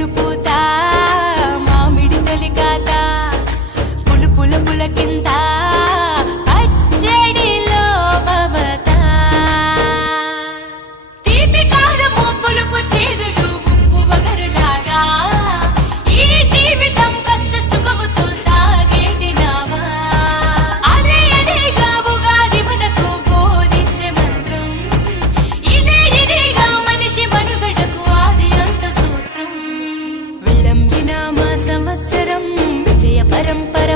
చిగురుపూత మామిడి తొలికాత పులుపుల పులకింత పచ్చడిలో మమత తీపి కారము పులుపు చేదులు ఉప్పు వగరులాగా ఈ జీవితం కష్ట సుఖముతో సాగేటి నావా అదే అదేగా ఉగాది మనకు బోధించే మంత్రం ఇదేగా మనిషి మనుగడకు ఆది అంత సూత్రం విళంబిన మా సంవత్సరం విజయ పరంపర